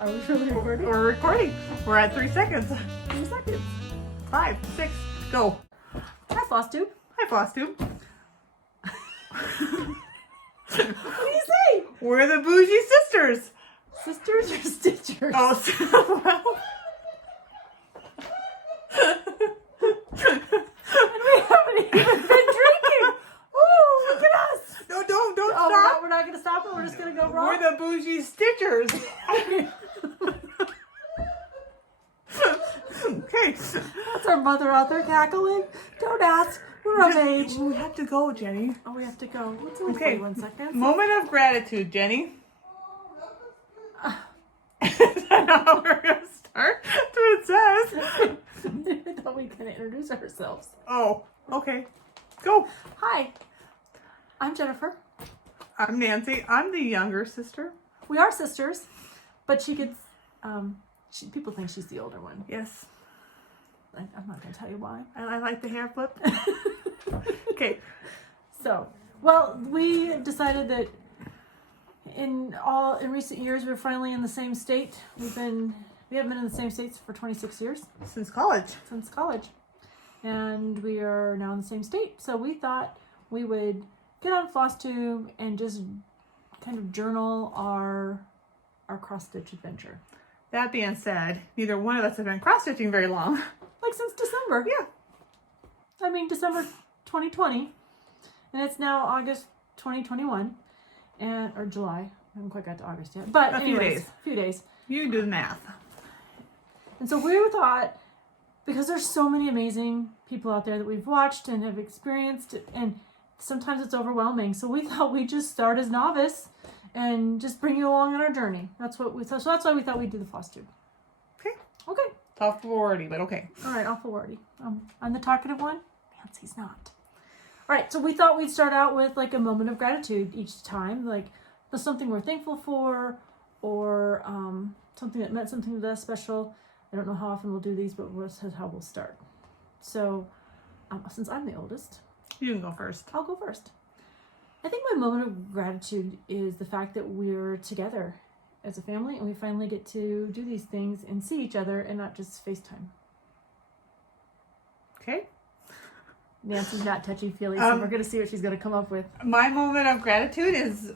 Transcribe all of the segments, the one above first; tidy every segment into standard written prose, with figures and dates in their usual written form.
Are we really recording? We're recording. We're at 3 seconds. 3 seconds. 5, 6, go. Hi, FlossTube. Hi, FlossTube. What do you say? We're the Bougie Sisters. Sisters or stitchers? Oh, well. And we haven't even been drinking. Oh, look at us. No, don't Oh, stop. we're not going to stop it. We're just going to go wrong. We're the Bougie Stitchers. Okay. That's our mother out there cackling. Don't ask. We're of age. We have to go, Jenny. Oh, we have to go. Let's only Okay. wait 1 second. Moment of gratitude, Jenny. Is that how we're going to start? That's what it says. I thought we could introduce ourselves. Oh, okay. Go. Hi, I'm Jennifer. I'm Nancy. I'm the younger sister. We are sisters, but she gets, people think she's the older one. Yes. I'm not going to tell you why. I like the hair flip. Okay. So, well, we decided that in recent years we're finally in the same state. We haven't been in the same states for 26 years Since college. since college, and we are now in the same state. So we thought we would get on FlossTube and just kind of journal our cross stitch adventure. That being said, neither one of us have been cross-stitching very long. Like since December. Yeah. I mean, December 2020, and it's now August 2021, or July. I haven't quite got to August yet, but A few anyways, days. a few days. You can do the math. And so we thought, because there's so many amazing people out there that we've watched and have experienced, and sometimes it's overwhelming. So we thought we'd just start as novice and just bring you along on our journey. That's what we thought. So that's why we thought we'd do the FlossTube. Okay. Okay. Tough wordy, but okay. All right, awful wordy. I'm the talkative one. Nancy's not. All right, so we thought we'd start out with like a moment of gratitude each time, like there's something we're thankful for, or something that meant something to us special. I don't know how often we'll do these, but this is how we'll start. So, since I'm the oldest, You can go first. I'll go first. I think my moment of gratitude is the fact that we're together as a family and we finally get to do these things and see each other and not just FaceTime. Okay. Nancy's not touchy-feely, so we're going to see what she's going to come up with. My moment of gratitude is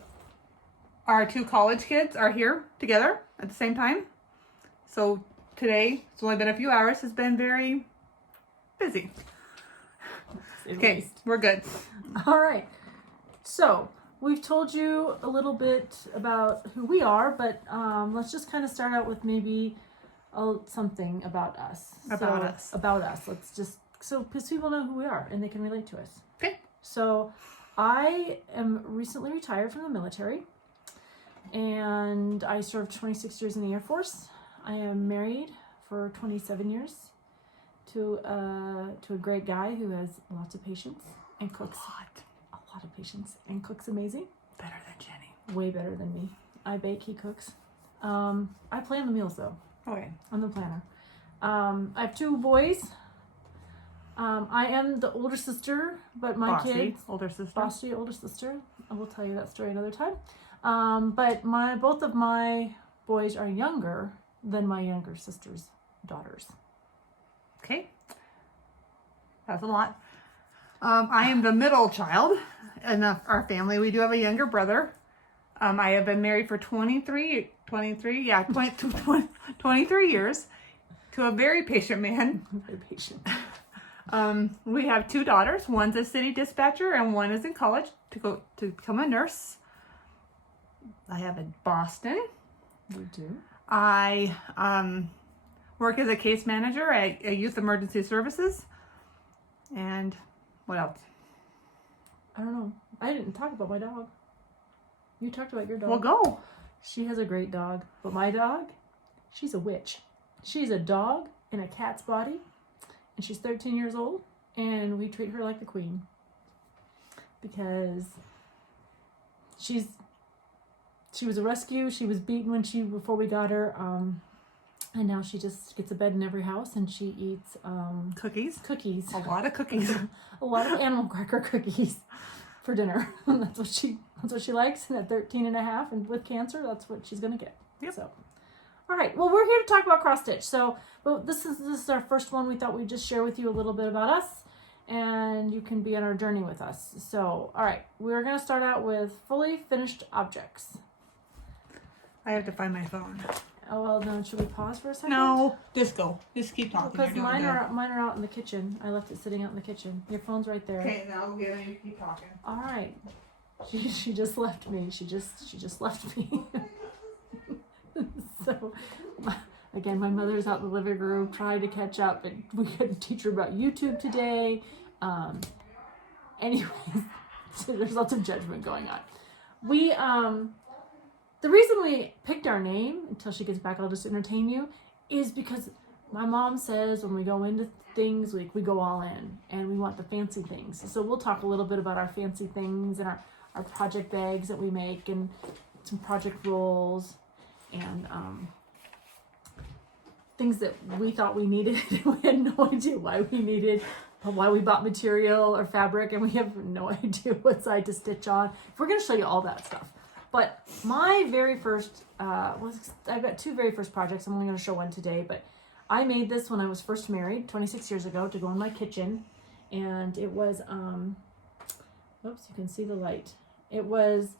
our 2 college kids are here together at the same time. So today, it's only been a few hours, has been very busy. Okay, we're good. All right. So we've told you a little bit about who we are, but let's just kind of start out with maybe something about us. About us. Let's just, because people know who we are and they can relate to us. Okay. So I am recently retired from the military and I served 26 years in the Air Force. I am married for 27 years to a great guy who has lots of patience and cooks a lot of patience and cooks amazing. Better than Jenny. Way better than me. I bake, he cooks. I plan the meals though. Okay. I'm the planner. I have 2 boys. I am the older sister, but my Bossy, kids, older sister. bossy older sister. I will tell you that story another time. But both of my boys are younger than my younger sister's daughters. Okay. That's a lot. I am the middle child in our family. We do have a younger brother. I have been married for 23 years to a very patient man. Very patient. We have 2 daughters. One's a city dispatcher and one is in college to become a nurse. I have in Boston. You do? I work as a case manager at Youth Emergency Services. And what else? I don't know. I didn't talk about my dog. You talked about your dog. Well, go. She has a great dog. But my dog, she's a witch. She's a dog in a cat's body. And she's 13 years old. And we treat her like the queen. Because she was a rescue. She was beaten before we got her. And now she just gets a bed in every house and she eats Cookies. cookies. A lot of cookies. A lot of animal cracker cookies for dinner. That's what she likes. And at 13 and a half and with cancer, that's what she's going to get. Yep. So, All right. Well, we're here to talk about cross stitch. So, but this is our first one. We thought we'd just share with you a little bit about us, and you can be on our journey with us. So, all right, we're gonna start out with fully finished objects. I have to find my phone. Oh well, no. Should we pause for a second? No, just go. Just keep talking. Because You're doing mine are out in the kitchen. I left it sitting out in the kitchen. Your phone's right there. Okay, now I'll go get it. You keep talking. All right. She just left me. She just left me. So, again, my mother's out in the living room trying to catch up, and we couldn't teach her about YouTube today. Anyways, so there's lots of judgment going on. We the reason we picked our name, until she gets back, I'll just entertain you, is because my mom says when we go into things, we go all in, and we want the fancy things. So we'll talk a little bit about our fancy things and our project bags that we make, and some project rolls, and things that we thought we needed. We had no idea why we needed, why we bought material or fabric, and we have no idea what side to stitch on. We're going to show you all that stuff. But my very first, I've got two very first projects. I'm only going to show one today, but I made this when I was first married 26 years ago to go in my kitchen. And it was, oops, you can see the light. It was,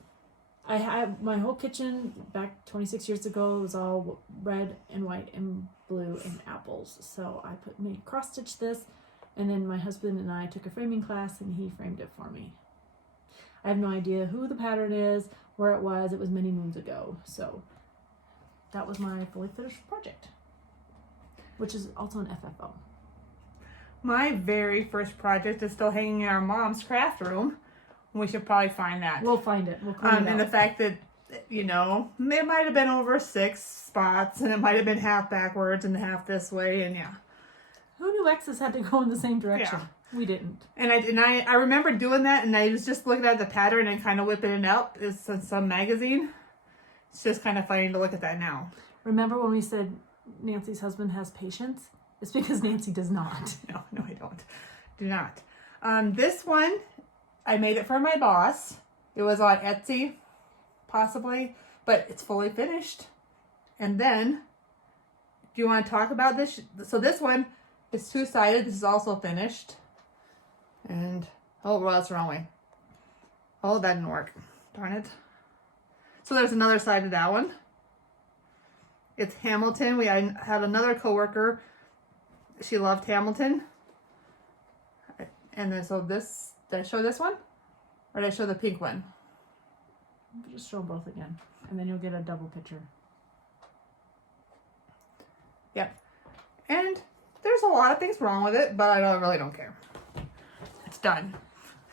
I had my whole kitchen back 26 years ago. It was all red and white and blue and apples. So I made cross stitch this, and then my husband and I took a framing class, and he framed it for me. I have no idea who the pattern is, where it was. It was many moons ago. So that was my fully finished project, which is also an FFO. My very first project is still hanging in our mom's craft room. We should probably find that. We'll find it. We'll clean it And out. the fact that, you know, it might have been over 6 spots, and it might have been half backwards and half this way, and yeah. Who knew X's had to go in the same direction? Yeah. We didn't. And I remember doing that, and I was just looking at the pattern and kind of whipping it out. It's in some magazine. It's just kind of funny to look at that now. Remember when we said Nancy's husband has patience? It's because Nancy does not. No, I don't. Do not. This one, I made it for my boss. It was on Etsy, possibly, but it's fully finished. And then, do you want to talk about this? So this one is two-sided. This is also finished. And, oh, well, that's the wrong way. Oh, that didn't work. Darn it. So there's another side to that one. It's Hamilton. I had another coworker. She loved Hamilton. And then, so this, did I show this one? Or did I show the pink one? Just show them both again, and then you'll get a double picture. Yep. And there's a lot of things wrong with it, but I really don't care. It's done.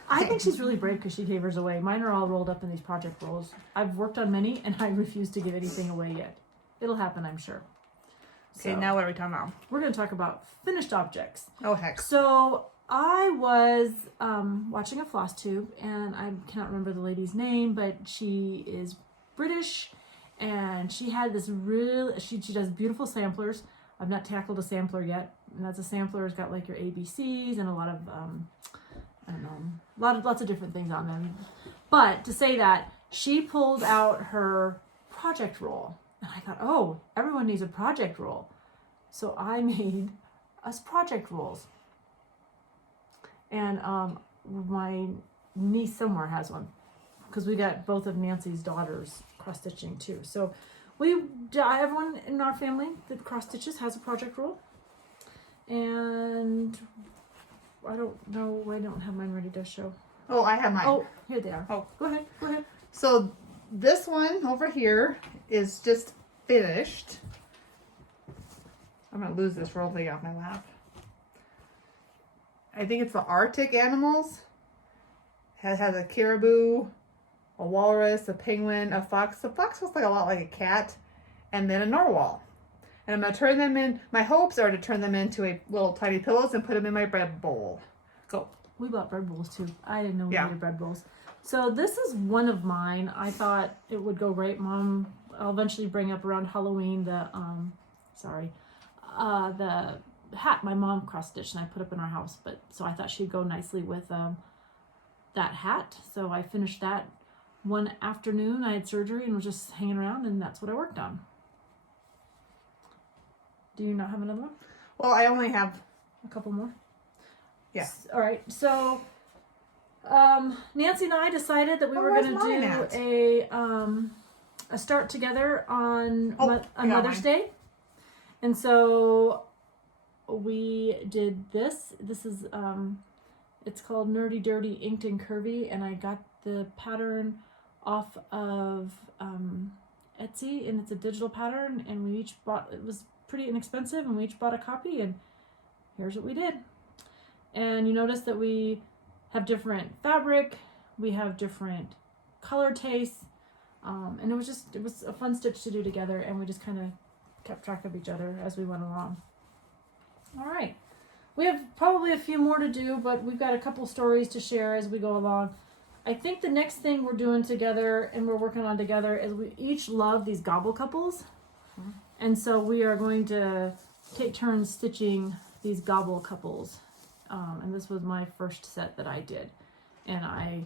I think she's really brave because she gave hers away. Mine are all rolled up in these project rolls. I've worked on many, and I refuse to give anything away yet. It'll happen, I'm sure. Okay, So, now what are we talking about? we're going to talk about finished objects. Oh, heck. So I was watching a FlossTube, and I cannot remember the lady's name, but she is British, and she had this she does beautiful samplers. I've not tackled a sampler yet, and that's a sampler. It's got like your ABCs and a lot of I don't know, lots of different things on them. But to say that, she pulled out her project roll, and I thought, oh, everyone needs a project roll, so I made us project rolls. And my niece somewhere has one, because we got both of Nancy's daughters cross stitching too. So everyone in our family that cross stitches has a project roll. And I don't know, I don't have mine ready to show. Oh, I have mine. Oh, here they are. Oh. Go ahead. So this one over here is just finished. I'm going to lose this roll thing off my lap. I think it's the Arctic animals. It has a caribou, a walrus, a penguin, a fox. The fox looks like a lot like a cat, and then a narwhal. And I'm going to turn them in. My hopes are to turn them into a little tiny pillows and put them in my bread bowl. Go. We bought bread bowls too. I didn't know we Yeah. needed bread bowls. So this is one of mine. I thought it would go great. Mom, I'll eventually bring up around Halloween the hat my mom cross stitched and I put up in our house. But so I thought she'd go nicely with that hat. So I finished that one afternoon. I had surgery and was just hanging around, and that's what I worked on. Do you not have another one? Well, I only have A couple more? Yeah. All right. So, Nancy and I decided that we were where's going mine to at? do a start together on I got Mother's mine. Day. And so we did this. This is, it's called Nerdy Dirty Inked and Curvy. And I got the pattern off of Etsy. And it's a digital pattern. And we each bought, it was pretty inexpensive. And we each bought a copy. And here's what we did. And you notice that we have different fabric. We have different color tastes. And it was a fun stitch to do together. And we just kind of kept track of each other as we went along. All right. We have probably a few more to do, but we've got a couple stories to share as we go along. I think the next thing we're doing together and we're working on together is we each love these gobble couples. And so we are going to take turns stitching these gobble couples. And this was my first set that I did. And I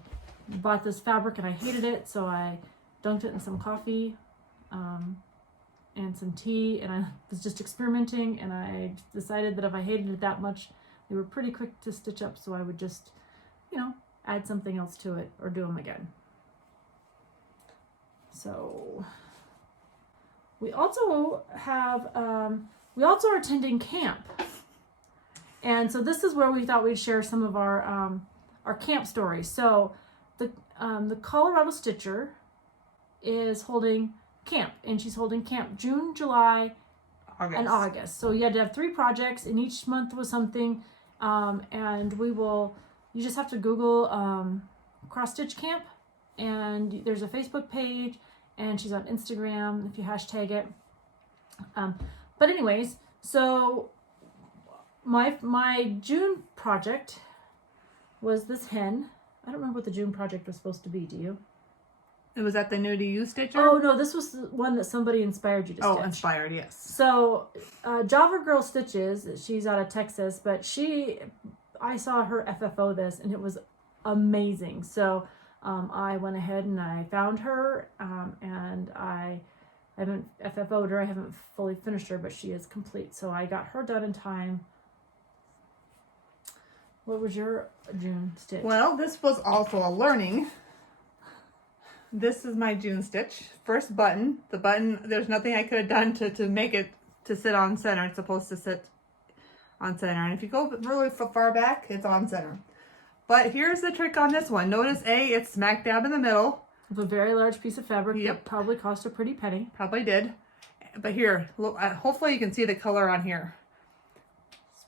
bought this fabric and I hated it, so I dunked it in some coffee. And some tea, and I was just experimenting, and I decided that if I hated it that much, they were pretty quick to stitch up, so I would just, add something else to it or do them again. So we also have, we also are attending camp, and so this is where we thought we'd share some of our camp stories. So the Colorado Stitcher is holding camp, and she's holding camp June, July, and August. So you had to have 3 projects, and each month was something. And you just have to Google Cross Stitch Camp, and there's a Facebook page, and she's on Instagram if you hashtag it. But anyways, so my June project was this hen. I don't remember what the June project was supposed to be. Do you? It was at the New to You Stitcher? Oh, no, this was the one that somebody inspired you to stitch. Oh, inspired, yes. So, Java Girl Stitches, she's out of Texas, but I saw her FFO this, and it was amazing. So, I went ahead and I found her, and I haven't FFO'd her, I haven't fully finished her, but she is complete. So, I got her done in time. What was your June stitch? Well, this was also a learning. This is my June stitch. First button. The button, there's nothing I could have done to make it to sit on center. It's supposed to sit on center. And if you go really far back, it's on center. But here's the trick on this one. Notice it's smack dab in the middle. With a very large piece of fabric. Yep. That probably cost a pretty penny. Probably did. But here, look, hopefully you can see the color on here.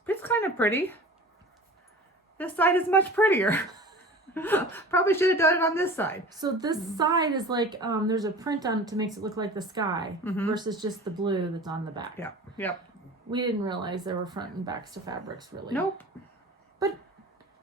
It's kind of pretty. This side is much prettier. Probably should have done it on this side. So this side is like, there's a print on it to makes it look like the sky versus just the blue that's on the back. Yeah, yep. We didn't realize there were front and backs to fabrics really. Nope. But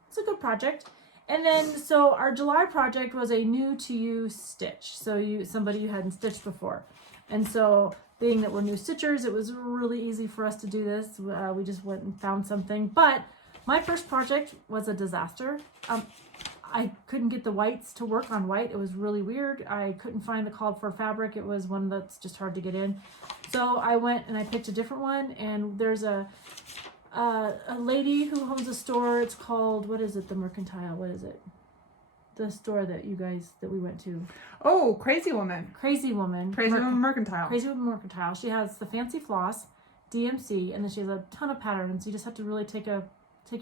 it's a good project. And then, so our July project was a new to you stitch. So somebody you hadn't stitched before. And so being that we're new stitchers, it was really easy for us to do this. We just went and found something. But my first project was a disaster. I couldn't get the whites to work on white. It was really weird. I couldn't find the called for fabric. It was one that's just hard to get in. So I went and I picked a different one, and there's a lady who owns a store. It's called, what is it? The Mercantile. What is it? The store that we went to. Oh, Crazy Woman. Crazy Woman. Crazy Woman Mercantile. Crazy Woman Mercantile. She has the fancy floss, DMC, and then she has a ton of patterns. You just have to really take your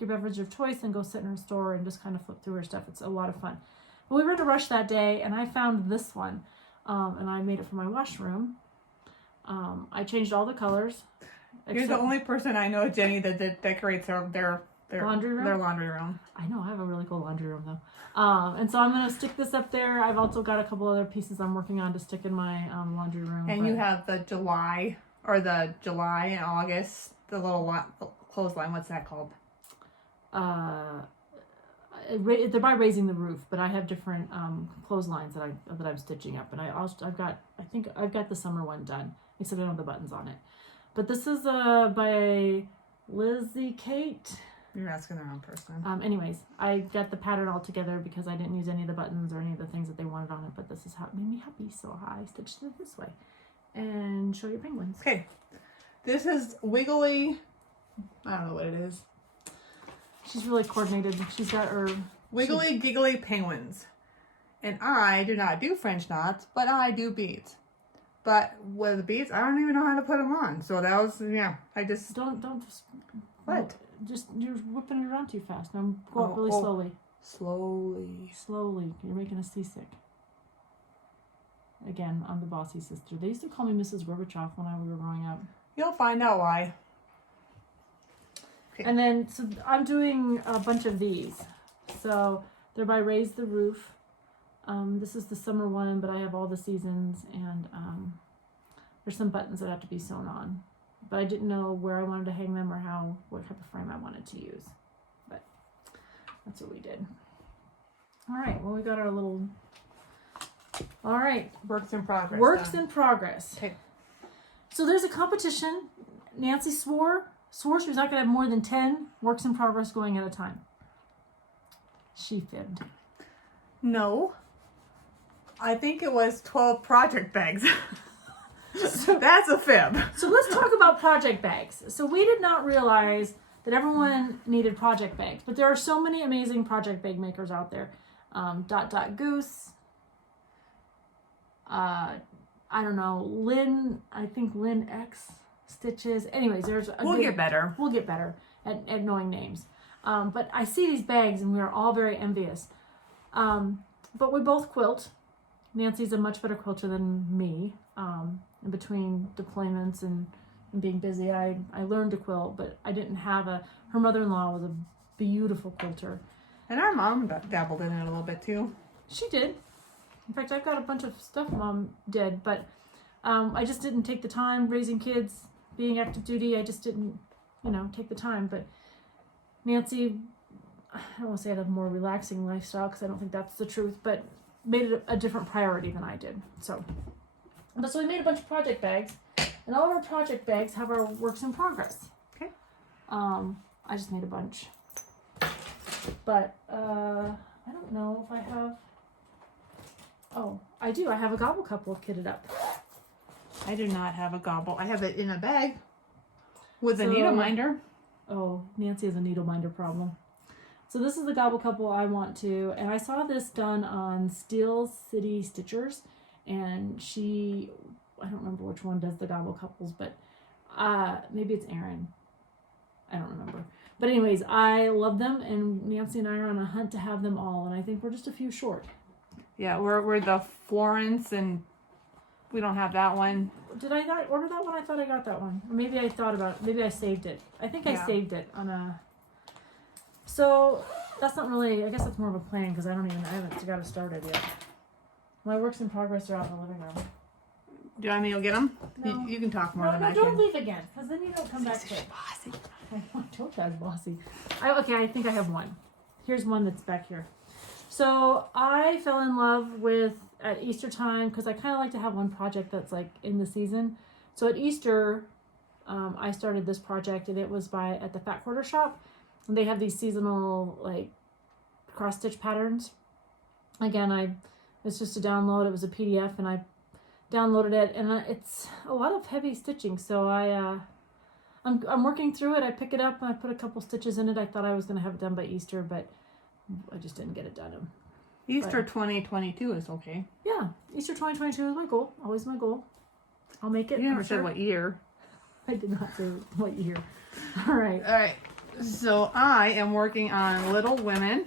beverage of choice and go sit in her store and just kind of flip through her stuff. It's a lot of fun. But we were in a rush that day, and I found this one, and I made it for my washroom. I changed all the colors. You're the only person I know, Jenny, that decorates their laundry room. Their laundry room. I know, I have a really cool laundry room though. And so I'm gonna stick this up there. I've also got a couple other pieces I'm working on to stick in my laundry room. And you have the July and August, the little clothesline. What's that called? They're by Raising the Roof, but I have different clotheslines that I'm stitching up, and I think I've got the summer one done, except I don't have the buttons on it. But this is by Lizzie Kate. You're asking the wrong person. Anyways, I got the pattern all together because I didn't use any of the buttons or any of the things that they wanted on it, but this is how it made me happy, so I stitched it this way. And show your penguins. Okay. This is Wiggly. I don't know what it is. She's really coordinated. She's got her Wiggly Giggly Penguins. And I do not do French knots, but I do beads. But with the beads, I don't even know how to put them on. So that was, yeah, I just... Don't. What? Just, you're whipping it around too fast. Now go up really slowly. Slowly. You're making us seasick. Again, I'm the bossy sister. They used to call me Mrs. Gorbachev when we were growing up. You'll find out why. Okay. And then, so I'm doing a bunch of these. So they're by Raise the Roof. This is the summer one, but I have all the seasons, and there's some buttons that have to be sewn on. But I didn't know where I wanted to hang them or what type of frame I wanted to use. But that's what we did. All right, well, we got our little... All right. Works in progress. Works in progress. Okay. So there's a competition. Nancy swore she was not going to have more than 10 works in progress going at a time. She fibbed. No. I think it was 12 project bags. So, that's a fib. So let's talk about project bags. So we did not realize that everyone needed project bags, but there are so many amazing project bag makers out there. Goose. I don't know, Lynn X Stitches. Anyways, We'll get better. We'll get better at knowing names. But I see these bags and we are all very envious. But we both quilt. Nancy's a much better quilter than me. In between deployments and being busy, I learned to quilt, but I didn't have her mother-in-law was a beautiful quilter. And our mom dabbled in it a little bit too. She did. In fact, I've got a bunch of stuff Mom did, but I just didn't take the time raising kids, being active duty. I just didn't, take the time. But Nancy, I don't want to say I had a more relaxing lifestyle because I don't think that's the truth, but made it a different priority than I did. So we made a bunch of project bags, and all of our project bags have our works in progress. Okay. I just made a bunch, but I don't know if I have. Oh, I do. I have a gobble couple kitted up. I do not have a gobble. I have it in a bag with a needle minder. Oh, Nancy has a needle minder problem. So this is the gobble couple I want to, and I saw this done on Steel City Stitchers, and I don't remember which one does the gobble couples, but maybe it's Erin. I don't remember. But anyways, I love them, and Nancy and I are on a hunt to have them all, and I think we're just a few short. Yeah, we're the Florence, and we don't have that one. Did I not order that one? I thought I got that one. Or maybe I thought about it. Maybe I saved it. I think I saved it on a... So, that's not really... I guess that's more of a plan, because I haven't got it started yet. My works in progress are out in the living room. Do you want me to go get them? No. You can talk more than I can. No, don't leave again, because then you don't come back to it. Bossy. I told you I was bossy. Okay, I think I have one. Here's one that's back here. So I fell in love with, at Easter time, because I kind of like to have one project that's like in the season. So at Easter, I started this project, and it was at the Fat Quarter Shop. And they have these seasonal like cross stitch patterns. Again, it's just a download. It was a PDF, and I downloaded it, and it's a lot of heavy stitching. So I'm working through it. I pick it up and I put a couple stitches in it. I thought I was going to have it done by Easter, but I just didn't get it done. Easter 2022 is okay. Yeah, Easter 2022 is my goal. Always my goal. I'll make it. You never said what year. I did not say what year. All right. All right. So I am working on Little Women.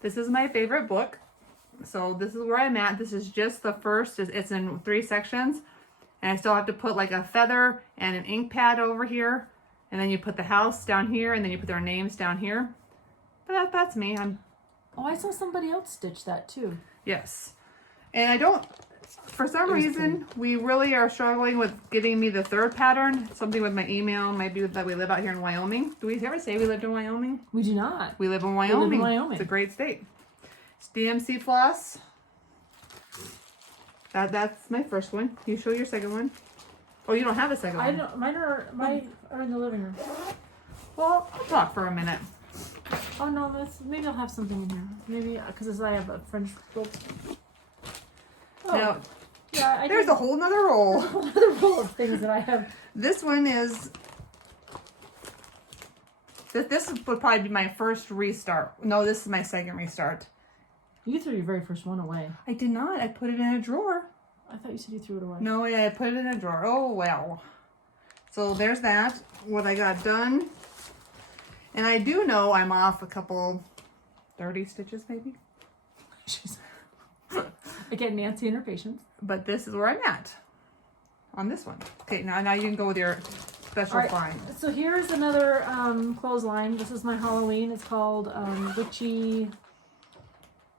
This is my favorite book. So this is where I'm at. This is just the first. It's in 3 sections. And I still have to put like a feather and an ink pad over here. And then you put the house down here, and then you put their names down here. But that's me. I saw somebody else stitch that too. Yes. And I don't, for some reason, we really are struggling with getting me the 3rd pattern. Something with my email, maybe that we live out here in Wyoming. Do we ever say we lived in Wyoming? We do not. We live in Wyoming. We live in Wyoming. It's a great state. It's DMC floss. That's my first one. You show your second one. Oh, you don't have a second one. I don't. Mine are in the living room. Well, I'll talk for a minute. Oh no, maybe I'll have something in here. Maybe because I have a French book. Oh. Now, Yeah, There's a whole nother roll. another roll of things that I have. This one is. This would probably be my first restart. No, this is my second restart. You threw your very first one away. I did not. I put it in a drawer. I thought you said you threw it away. No, yeah, I put it in a drawer. Oh, well. So there's that. What I got done. And I do know I'm off a couple 30 stitches maybe. She's again, Nancy and her patience. But this is where I'm at on this one. Okay, now you can go with your special find. So here's another clothesline. This is my Halloween. It's called Witchy.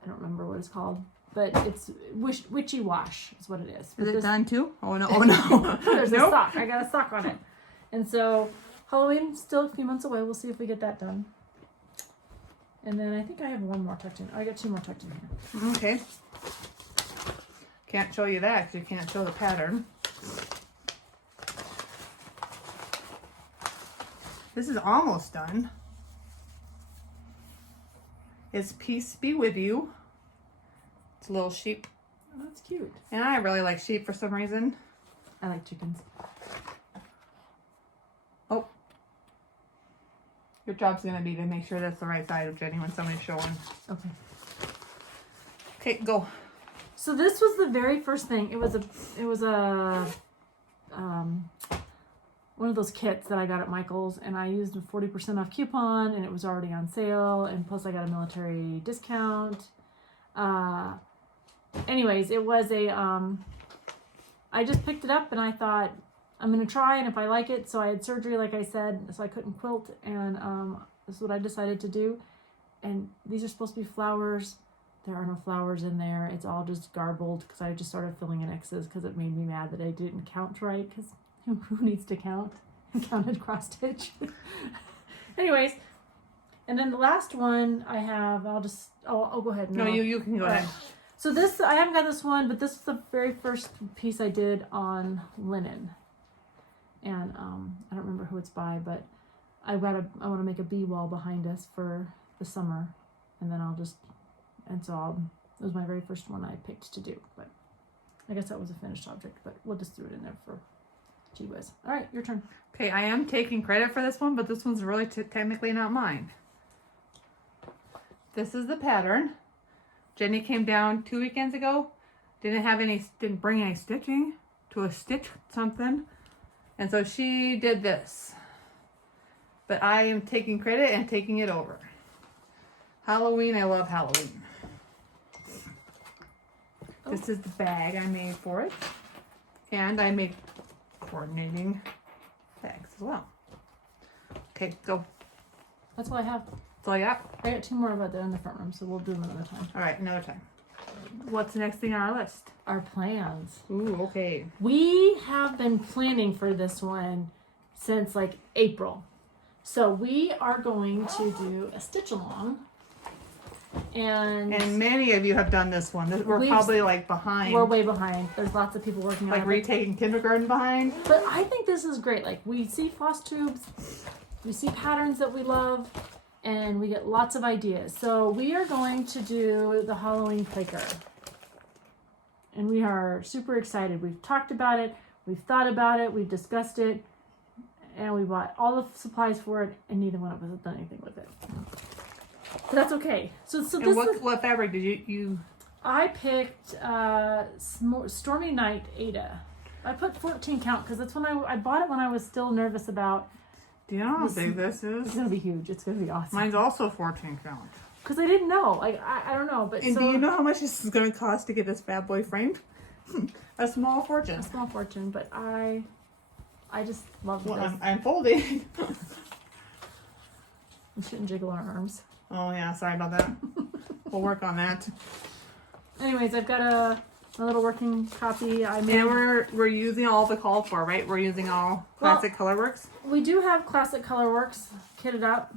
I don't remember what it's called, but it's Witchy Wash is what it is. Is it done too? Oh no! Oh no! There's a sock. I got a sock on it, and so Halloween still a few months away. We'll see if we get that done. And then I think I have one more tucked in. I got two more tucked in here. Okay. Can't show you that because you can't show the pattern. This is almost done. It's Peace Be With You. It's a little sheep. Oh, that's cute. And I really like sheep for some reason. I like chickens. Oh. Your job's going to be to make sure that's the right side of Jenny when somebody's showing. Okay. Okay, go. So this was the very first thing. It was a one of those kits that I got at Michael's, and I used a 40% off coupon, and it was already on sale, and plus I got a military discount. Anyways, it was a I just picked it up and I thought I'm gonna try, and if I like it. So I had surgery, like I said, so I couldn't quilt, and this is what I decided to do. And these are supposed to be flowers. There are no flowers in there. It's all just garbled because I just started filling in X's because it made me mad that I didn't count right, because who needs to count? I counted cross stitch. Anyways, and then the last one I have, I'll go ahead. No, you can go ahead. So this, I haven't got this one, but this is the very first piece I did on linen. And I don't remember who it's by, but I want to make a bee wall behind us for the summer, and then it was my very first one I picked to do, but I guess that was a finished object, but we'll just throw it in there for gee whiz. All right, your turn. Okay, I am taking credit for this one, but this one's really technically not mine. This is the pattern. Jenny came down 2 weekends ago, didn't bring any stitching to a stitch something, and so she did this. But I am taking credit and taking it over. Halloween, I love Halloween. Oh. This is the bag I made for it, and I made coordinating bags as well. Okay, go. That's all I have. That's all I got? I got two more about there in the front room, so we'll do them another time. All right, another time. What's the next thing on our list? Our plans. Ooh, okay. We have been planning for this one since like April. So we are going to do a stitch along. And many of you have done this one. We're probably like behind. We're way behind. There's lots of people working on it. Like retaking kindergarten behind. But I think this is great. Like, we see floss tubes, we see patterns that we love, and we get lots of ideas. So we are going to do the Halloween Quaker. And we are super excited. We've talked about it, we've thought about it, we've discussed it, and we bought all the supplies for it, and neither one of us have done anything with it. But that's okay. So this is, what fabric did you? I picked Stormy Night Ada. I put 14 count because that's when I bought it when I was still nervous about. Do you know how big this is? It's gonna be huge. It's gonna be awesome. Mine's also 14 count. Because I didn't know. Like I don't know. But and do you know how much this is gonna cost to get this bad boy framed? A small fortune. A small fortune. But I just love this. I'm folding. We shouldn't jiggle our arms. Oh yeah, sorry about that. We'll work on that. Anyways, I've got a little working copy I made. And we're using all the called for, right? We're using all Classic Colorworks. We do have Classic Colorworks kitted up,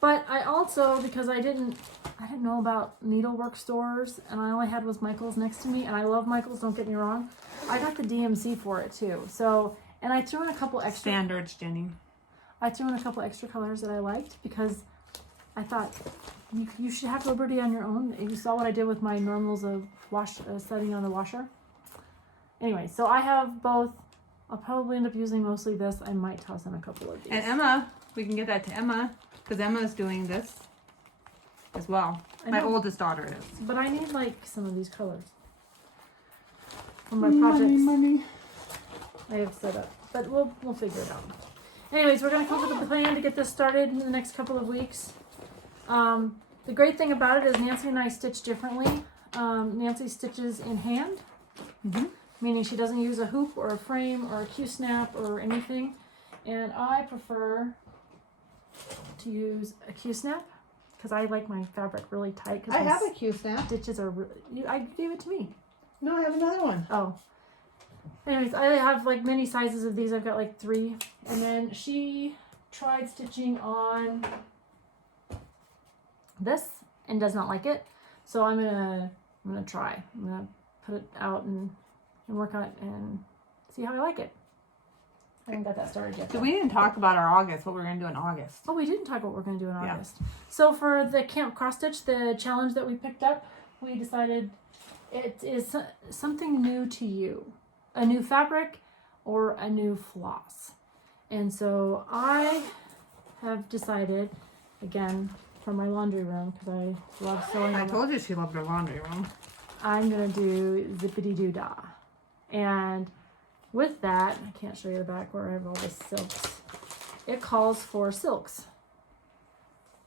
but I also, because I didn't know about needlework stores, and I only had was Michael's next to me, and I love Michael's. Don't get me wrong. I got the DMC for it too. So, and I threw in a couple extra standards, Jenny. I threw in a couple extra colors that I liked because I thought you should have liberty on your own. You saw what I did with my normals of setting on the washer. Anyway, so I have both. I'll probably end up using mostly this. I might toss in a couple of these. And Emma, we can get that to Emma because Emma's doing this as well. My oldest daughter is. But I need like some of these colors for my projects. Money. I have set up, but we'll figure it out. Anyways, we're gonna come up with a plan to get this started in the next couple of weeks. The great thing about it is Nancy and I stitch differently. Nancy stitches in hand, meaning she doesn't use a hoop or a frame or a Q-snap or anything. And I prefer to use a Q-snap because I like my fabric really tight. I have a Q-snap. Stitches are really, I gave it to me. No, I have another one. Oh. Anyways, I have like many sizes of these. I've got like 3. And then she tried stitching on this and does not like it. So I'm gonna try. I'm gonna put it out and work on it and see how I like it. I haven't got that started yet. So we didn't talk about our August, what we're going to do in August. Oh, we didn't talk about what we're going to do in Yeah. August. So for the Camp Cross Stitch, the challenge that we picked up, we decided it is something new to you. A new fabric or a new floss. And so I have decided, again, from my laundry room, because I love sewing. I told you she loved her laundry room. I'm going to do Zippity Doo Dah. And with that, I can't show you the back where I have all the silks. It calls for silks.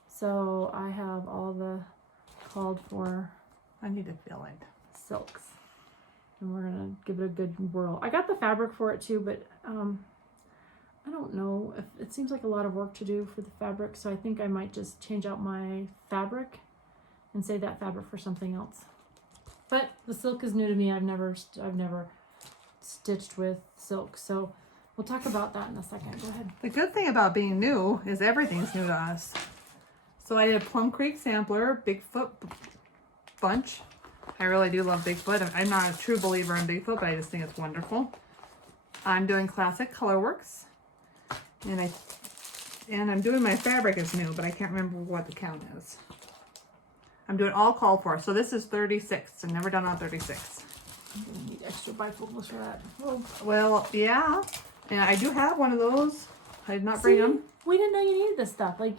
So I have all the called for I need to fill it. silks. And we're going to give it a good whirl. I got the fabric for it too, but I don't know. If it seems like a lot of work to do for the fabric, so I think I might just change out my fabric and save that fabric for something else. But the silk is new to me. I've never stitched with silk, so we'll talk about that in a second. Go ahead. The good thing about being new is everything's new to us. So I did a Plum Creek sampler, Bigfoot bunch. I really do love Bigfoot. I'm not a true believer in Bigfoot, but I just think it's wonderful. I'm doing Classic Colorworks, and I'm doing my fabric is new, but I can't remember what the count is. I'm doing all called for. So this is 36. I've never done on 36. I'm gonna need extra bifocals for that. Whoa. Well, yeah, and I do have one of those. I did not bring them. We didn't know you needed this stuff. Like,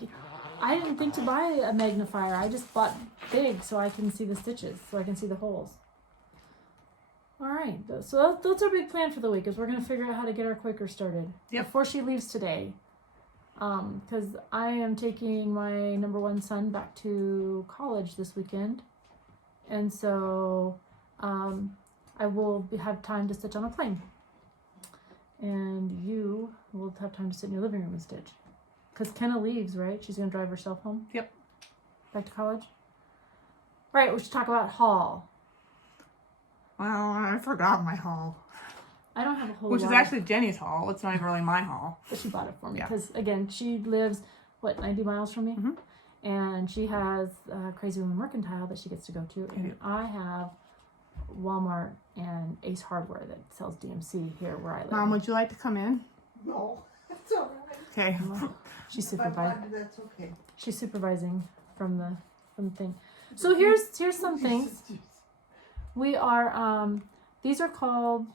I didn't think to buy a magnifier. I just bought big so I can see the stitches, so I can see the holes. All right, so that's our big plan for the week, is we're gonna figure out how to get our Quaker started before she leaves today. Because I am taking my number 1 son back to college this weekend, and so I will have time to stitch on a plane, and you will have time to sit in your living room and stitch. Because Kenna leaves, right? She's gonna drive herself home. Yep. Back to college. All right, we should talk about haul. Well, I forgot my haul. I don't have a whole Which lot. is actually Jenny's haul. It's not even really my haul. But she bought it for me. Yeah. Because, again, she lives, 90 miles from me? Mhm. And she has Crazy Woman Mercantile that she gets to go to. And I have Walmart and Ace Hardware that sells DMC here where I live. Mom, would you like to come in? No, it's all right. Okay. She's If I supervising. wanted, that's okay. She's supervising from the thing. So here's some things. We are these are called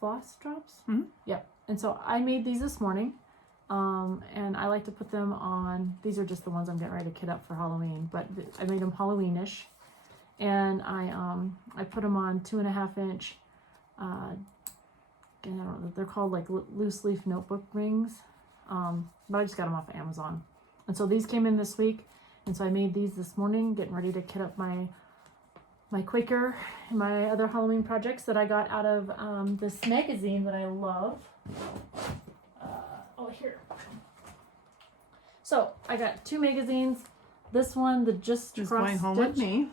Floss Drops. Mhm. Yep. And so I made these this morning. And I like to put them on, these are just the ones I'm getting ready to kit up for Halloween, but I made them Halloweenish. And I put them on 2.5 inch, I don't know, they're called like loose leaf notebook rings. But I just got them off of Amazon. And so these came in this week. And so I made these this morning, getting ready to kit up my Quaker and my other Halloween projects that I got out of this magazine that I love. Here. So I got 2 magazines. This one, the Just Just Cross going home with Stitch. me.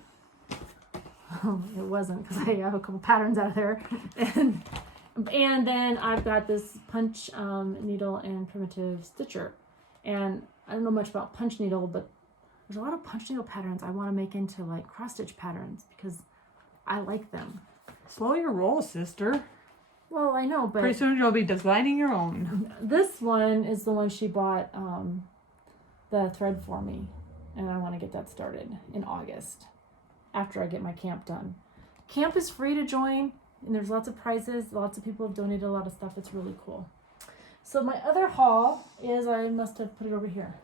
It wasn't, because I have a couple patterns out there. And then I've got this punch needle and primitive stitcher. And I don't know much about punch needle, but there's a lot of punch needle patterns I want to make into like cross stitch patterns because I like them. Slow your roll, sister. Well, I know, but Pretty soon you'll be designing your own. this one is the one she bought the thread for me, and I want to get that started in August after I get my camp done. Camp is free to join. And there's lots of prizes. Lots of people have donated a lot of stuff. It's really cool. So my other haul is, I must have put it over here,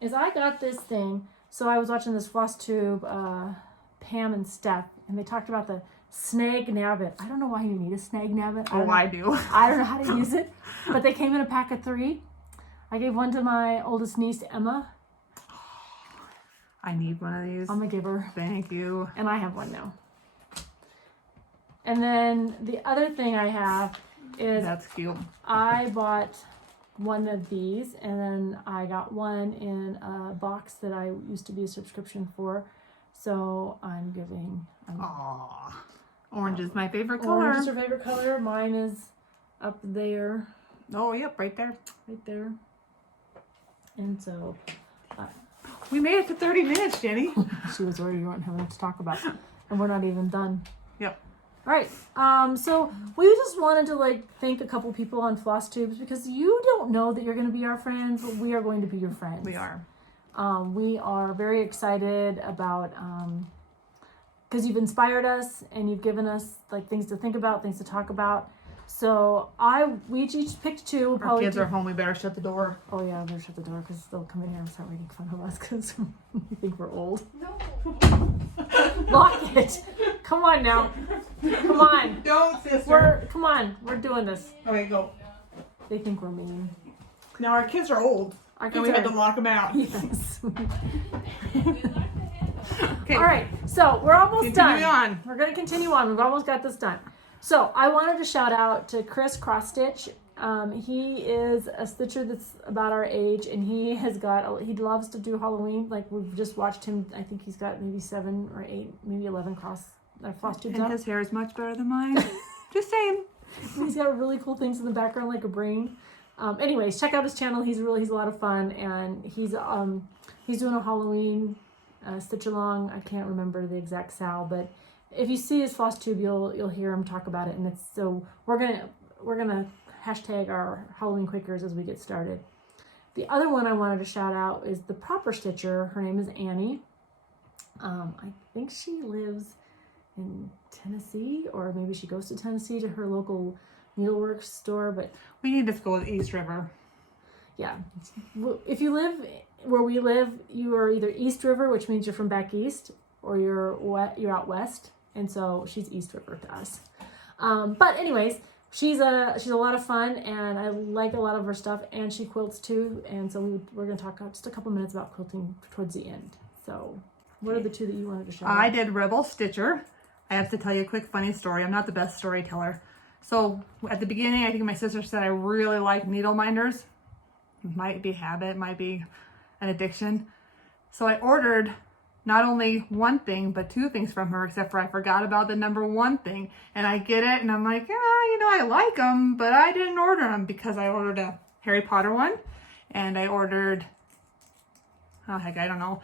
is I got this thing. So I was watching this FlossTube, Pam and Steph, and they talked about the Snag Nabbit. I don't know why you need a Snag Nabbit. I do. I don't know how to use it, but they came in a pack of 3. I gave one to my oldest niece, Emma. I need one of these. I'm gonna give her. Thank you. And I have one now. And then the other thing I have is That's cute. I bought one of these, and then I got one in a box that I used to be a subscription for. So I'm giving. Aww. Orange is my favorite color. Orange is her favorite color. Mine is up there. Oh, yep, right there. Right there. And so We made it to 30 minutes, Jenny. she was already wanting having to talk about, and we're not even done. Yep. All right. So we just wanted to thank a couple people on FlossTubes, because you don't know that you're going to be our friends, but we are going to be your friends. We are. We are very excited about, because you've inspired us and you've given us things to think about, things to talk about. So we each picked 2. We'll Our kids are home. We better shut the door. Oh yeah, better shut the door, because they'll come in here and start making fun of us because we think we're old. No. Lock it. Come on now. Come on. Don't, sister. Come on. We're doing this. Okay, go. They think we're mean. Now our kids are old. Our And kids we had are- to lock them out. Yes. Okay. All right. So we're almost Continue done. on. We're gonna continue on. We've almost got this done. So I wanted to shout out to Chris Cross Stitch. He is a stitcher that's about our age, and he loves to do Halloween. We've just watched him. I think he's got maybe 7 or 8, maybe 11 FlossTubes And up. his hair is much better than mine. Just saying. He's got really cool things in the background, like a brain. Anyways, check out his channel. He's a lot of fun, and he's doing a Halloween stitch along. I can't remember the exact Sal, but if you see his FlossTube, you'll hear him talk about it. And we're gonna hashtag our Halloween Quakers as we get started. The other one I wanted to shout out is the proper stitcher. Her name is Annie. I think she lives in Tennessee, or maybe she goes to Tennessee to her local needlework store. But We need to go with East River. yeah, if you live where we live, you are either East River, which means you're from back east, or you're out west. And so she's East River to us. But anyways, she's a lot of fun, and I like a lot of her stuff, and she quilts too. And so we're going to talk just a couple minutes about quilting towards the end. So what are the 2 that you wanted to show? I did Rebel Stitcher. I have to tell you a quick funny story. I'm not the best storyteller. So at the beginning, I think my sister said I really like needle minders. Might be habit, might be an addiction. So I ordered not only 1 thing, but 2 things from her, except for I forgot about the number 1 thing. And I get it, and I'm like, I like them, but I didn't order them, because I ordered a Harry Potter one, and I ordered, I don't know.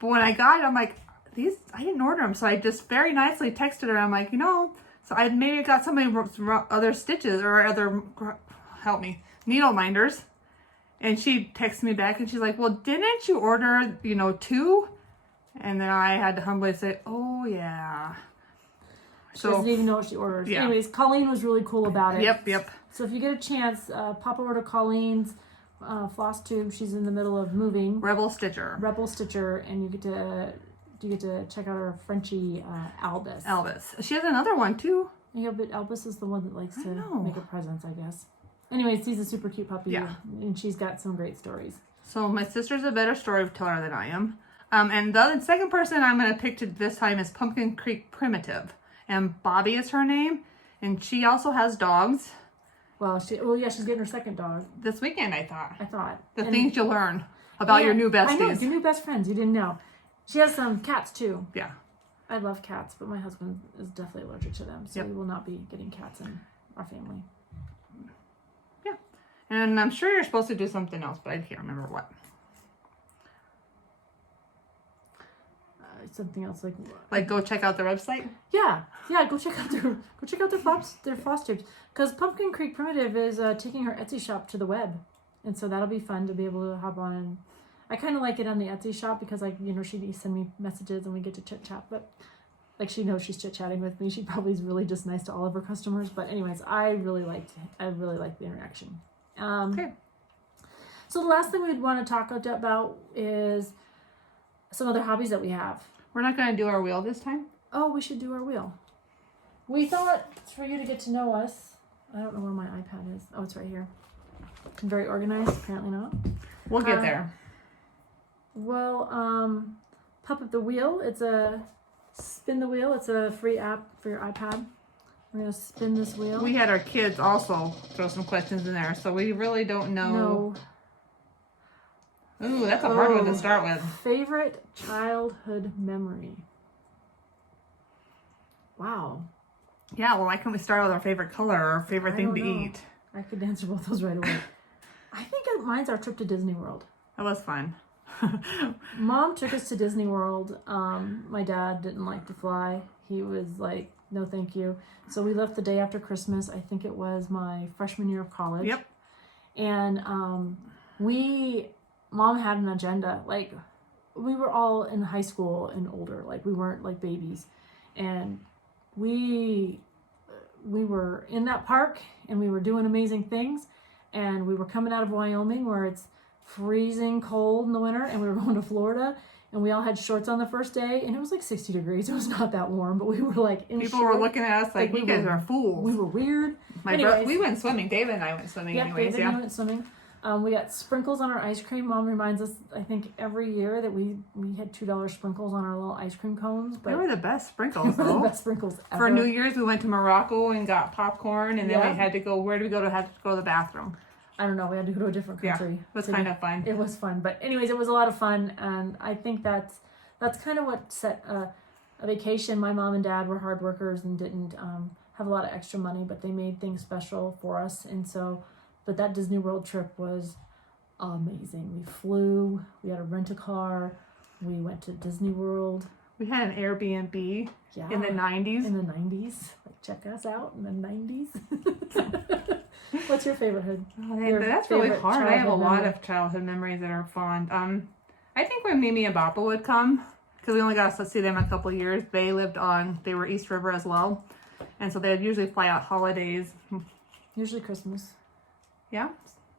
But when I got it, I'm like, I didn't order them. So I just very nicely texted her. I'm like, so I maybe got some other stitches or other, help me, needle minders. And she texted me back, and she's like, well, didn't you order, 2? And then I had to humbly say, oh, yeah. She doesn't even know what she orders. Yeah. Anyways, Colleen was really cool about it. Yep. So if you get a chance, pop over to Colleen's FlossTube. She's in the middle of moving. Rebel Stitcher. And you get to check out her Frenchie Albus. Albus. She has another one, too. Yeah, but Albus is the one that likes to know. make a presence, I guess. Anyways, he's a super cute puppy. Yeah. And she's got some great stories. So my sister's a better storyteller than I am. And the second person I'm going to pick this time is Pumpkin Creek Primitive. And Bobby is her name. And she also has dogs. Well, she's getting her second dog. This weekend, I thought. The Things you learn about your new besties. I know, your new best friends. You didn't know. She has some cats, too. Yeah. I love cats, but my husband is definitely allergic to them. So we will not be getting cats in our family. Yeah. And I'm sure you're supposed to do something else, but I can't remember what. Something else like go check out their website. Yeah, go check out their FlossTubes, because Pumpkin Creek Primitive is taking her Etsy shop to the web, and so that'll be fun to be able to hop on. And I kind of like it on the Etsy shop because she'd send me messages and we get to chit chat. But like she knows she's chit-chatting with me. She probably is really just nice to all of her customers. But anyways, I really liked the interaction. Okay. So the last thing we'd want to talk about is some other hobbies that we have. We're not going to do our wheel this time? Oh, we should do our wheel. We thought for you to get to know us. I don't know where my iPad is. Oh, it's right here. I'm very organized. Apparently not. We'll get there. Well, pop up the wheel. It's a spin the wheel. It's a free app for your iPad. We're going to spin this wheel. We had our kids also throw some questions in there, so we really don't know. No. Ooh, that's a hard one to start with. Favorite childhood memory. Wow. Yeah, well, why can't we start with our favorite color or our favorite thing to eat? I could answer both those right away. I think mine's our trip to Disney World. That was fun. Mom took us to Disney World. My dad didn't like to fly. He was like, no thank you. So we left the day after Christmas. I think it was my freshman year of college. Yep. And Mom had an agenda. Like, we were all in high school and older. Like, we weren't like babies. And we were in that park and we were doing amazing things. And we were coming out of Wyoming where it's freezing cold in the winter, and we were going to Florida, and we all had shorts on the first day, and it was like 60 degrees. It was not that warm, but we were like in People were looking at us like you guys are fools. We were weird. We went swimming. David and I went swimming anyways. David and I went swimming. We got sprinkles on our ice cream. Mom reminds us, I think, every year that we had $2 sprinkles on our little ice cream cones. But they were the best sprinkles, they were though. the best sprinkles ever. For New Year's, we went to Morocco and got popcorn, and then we had to go. Where did we go to? Have to go to the bathroom. I don't know. We had to go to a different country. Yeah, it was kind of fun. It was fun, but anyways, it was a lot of fun, and I think that's kind of what set a vacation. My mom and dad were hard workers and didn't have a lot of extra money, but they made things special for us, and so. But that Disney World trip was amazing. We flew. We had to rent a car. We went to Disney World. We had an Airbnb in the 90s. In the 90s. Like, check us out in the 90s. What's your favorite hood? That's really hard. I have a lot of childhood memories that are fond. I think when Mimi and Papa would come, because we only got to see them a couple of years, they were East River as well. And so they would usually fly out holidays. Usually Christmas. Yeah.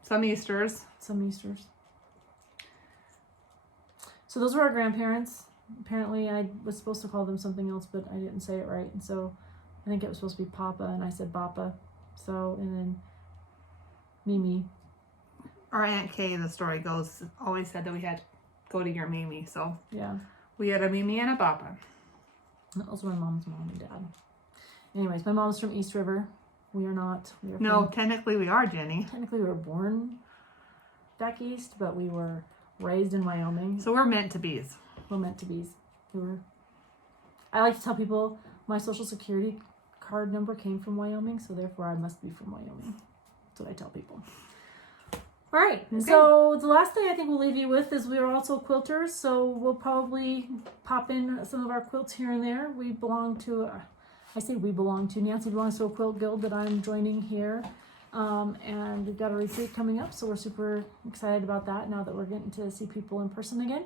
Some Easters. Some Easters. So those were our grandparents. Apparently I was supposed to call them something else, but I didn't say it right. And so I think it was supposed to be Papa, and I said Papa. So, and then Mimi. Our Aunt Kay, the story goes, always said that we had to go to your Mimi. So yeah, we had a Mimi and a Papa. That was my mom's mom and dad. Anyways, my mom's from East River. We are not. Technically we are, Jenny. Technically we were born back east, but we were raised in Wyoming. So we're meant to be's. We're meant to be's. I like to tell people my social security card number came from Wyoming, so therefore I must be from Wyoming. That's what I tell people. All right, okay. So the last thing I think we'll leave you with is we are also quilters, so we'll probably pop in some of our quilts here and there. We belong to, Nancy belongs to a quilt guild that I'm joining here, and we've got a retreat coming up, so we're super excited about that now that we're getting to see people in person again,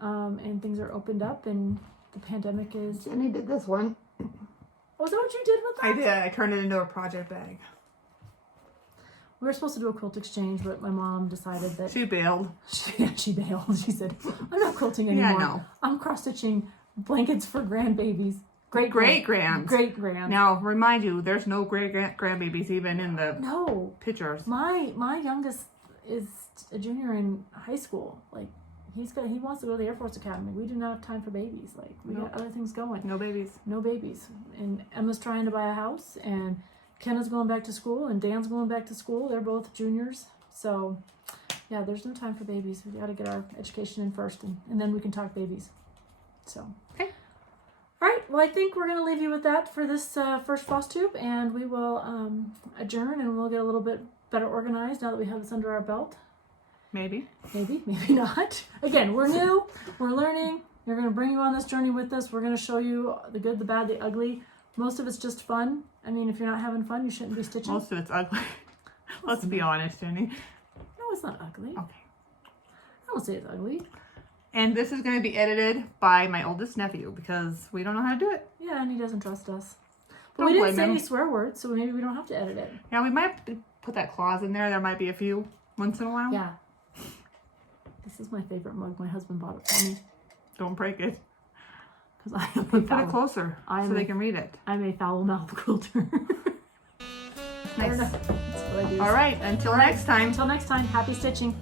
and things are opened up, and the pandemic is... Jenny did this one. Oh, is that what you did with that? I did. I turned it into a project bag. We were supposed to do a quilt exchange, but my mom decided that... She bailed. She bailed. She said, I'm not quilting anymore. Yeah, no. I'm cross-stitching blankets for grandbabies. Great-grands. Great-grands. Now, remind you, there's no great-grandbabies even in the pictures. My youngest is a junior in high school. Like, he wants to go to the Air Force Academy. We do not have time for babies. Like, we got other things going. No babies. No babies. And Emma's trying to buy a house, and Kenna's going back to school, and Dan's going back to school. They're both juniors. So, yeah, there's no time for babies. We got to get our education in first, and then we can talk babies. So, okay. All right. Well, I think we're going to leave you with that for this first FlossTube, and we will adjourn, and we'll get a little bit better organized now that we have this under our belt. Maybe not. Again, we're new. We're learning. We're going to bring you on this journey with us. We're going to show you the good, the bad, the ugly. Most of it's just fun. I mean, if you're not having fun, you shouldn't be stitching. Most of it's ugly. Let's be honest, Jenny. No, it's not ugly. Okay. I don't say it's ugly. And this is going to be edited by my oldest nephew because we don't know how to do it. Yeah, and he doesn't trust us. But Don't we didn't blame say him. any swear words, so maybe we don't have to edit it. Yeah, we might put that clause in there. There might be a few once in a while. Yeah. This is my favorite mug. My husband bought it for me. Don't break it. Because I am Put it foul. closer so they can read it. I'm a foul mouth quilter. I don't Nice. know. That's what I do. All right, until next time. Until next time, happy stitching.